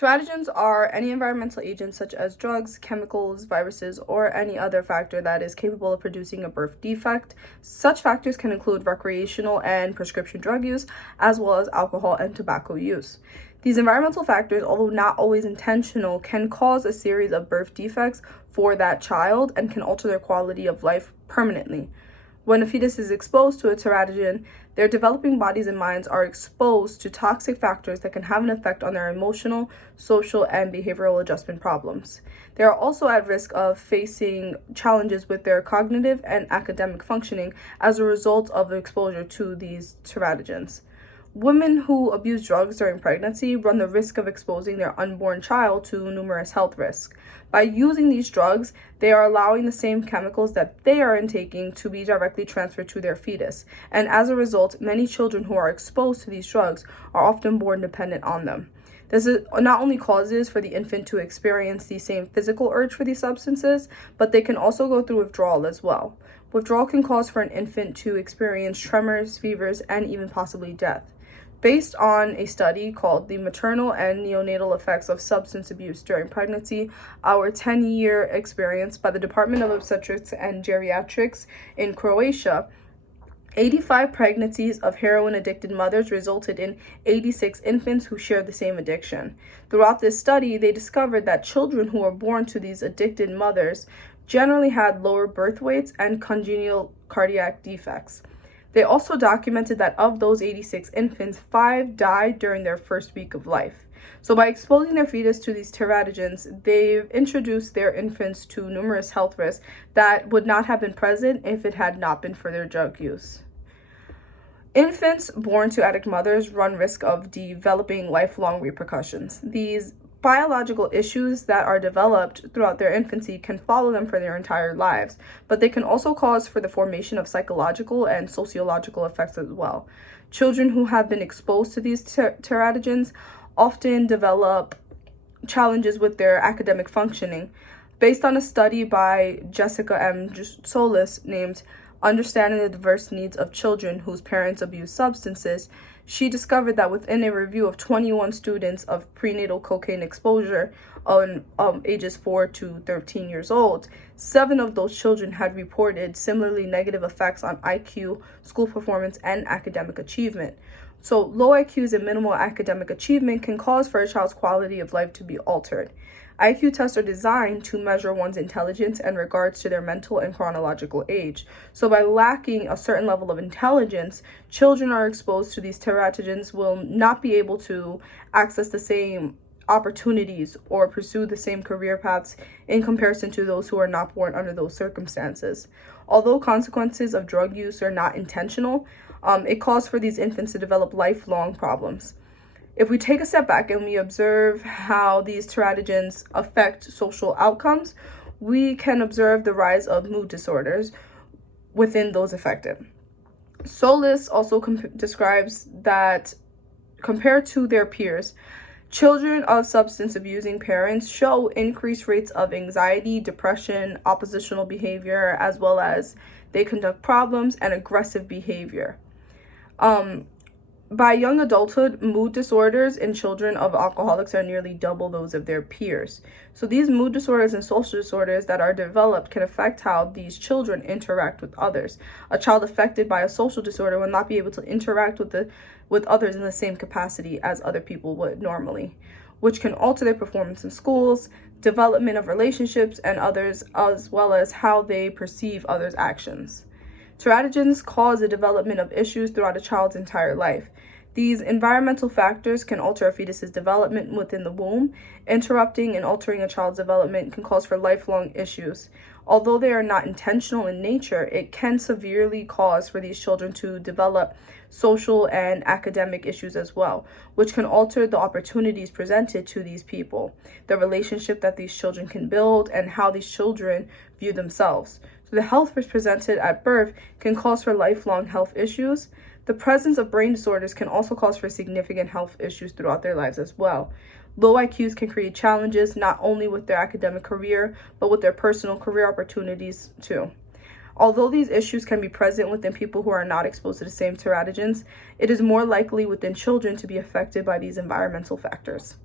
Teratogens are any environmental agents such as drugs, chemicals, viruses, or any other factor that is capable of producing a birth defect. Such factors can include recreational and prescription drug use, as well as alcohol and tobacco use. These environmental factors, although not always intentional, can cause a series of birth defects for that child and can alter their quality of life permanently. When a fetus is exposed to a teratogen, their developing bodies and minds are exposed to toxic factors that can have an effect on their emotional, social, and behavioral adjustment problems. They are also at risk of facing challenges with their cognitive and academic functioning as a result of exposure to these teratogens. Women who abuse drugs during pregnancy run the risk of exposing their unborn child to numerous health risks. By using these drugs, they are allowing the same chemicals that they are intaking to be directly transferred to their fetus. And as a result, many children who are exposed to these drugs are often born dependent on them. This not only causes for the infant to experience the same physical urge for these substances, but they can also go through withdrawal as well. Withdrawal can cause for an infant to experience tremors, fevers, and even possibly death. Based on a study called The Maternal and Neonatal Effects of Substance Abuse During Pregnancy, our 10-year experience by the Department of Obstetrics and Geriatrics in Croatia, 85 pregnancies of heroin-addicted mothers resulted in 86 infants who shared the same addiction. Throughout this study, they discovered that children who were born to these addicted mothers generally had lower birth weights and congenital cardiac defects. They also documented that of those 86 infants, 5 died during their first week of life. So by exposing their fetus to these teratogens, they've introduced their infants to numerous health risks that would not have been present if it had not been for their drug use. Infants born to addict mothers run risk of developing lifelong repercussions. These biological issues that are developed throughout their infancy can follow them for their entire lives, but they can also cause for the formation of psychological and sociological effects as well. Children who have been exposed to these teratogens often develop challenges with their academic functioning. Based on a study by Jessica M. Solis named Understanding the Diverse Needs of Children Whose Parents Abuse Substances, she discovered that within a review of 21 students of prenatal cocaine exposure on ages 4 to 13 years old, 7 of those children had reported similarly negative effects on IQ, school performance, and academic achievement. So low IQs and minimal academic achievement can cause for a child's quality of life to be altered. IQ tests are designed to measure one's intelligence in regards to their mental and chronological age. So by lacking a certain level of intelligence, children are exposed to these teratogens will not be able to access the same opportunities or pursue the same career paths in comparison to those who are not born under those circumstances. Although consequences of drug use are not intentional, it calls for these infants to develop lifelong problems. If we take a step back and we observe how these teratogens affect social outcomes, we can observe the rise of mood disorders within those affected. Solis also describes that compared to their peers, children of substance abusing parents show increased rates of anxiety, depression, oppositional behavior, as well as they conduct problems and aggressive behavior. By young adulthood, mood disorders in children of alcoholics are nearly double those of their peers. So these mood disorders and social disorders that are developed can affect how these children interact with others. A child affected by a social disorder will not be able to interact with others in the same capacity as other people would normally, which can alter their performance in schools, development of relationships and others, as well as how they perceive others' actions. Teratogens cause the development of issues throughout a child's entire life. These environmental factors can alter a fetus's development within the womb. Interrupting and altering a child's development can cause for lifelong issues. Although they are not intentional in nature, it can severely cause for these children to develop social and academic issues as well, which can alter the opportunities presented to these people, the relationship that these children can build, and how these children view themselves. So the health risks presented at birth can cause for lifelong health issues. The presence of brain disorders can also cause for significant health issues throughout their lives as well. Low IQs can create challenges not only with their academic career, but with their personal career opportunities too. Although these issues can be present within people who are not exposed to the same teratogens, it is more likely within children to be affected by these environmental factors.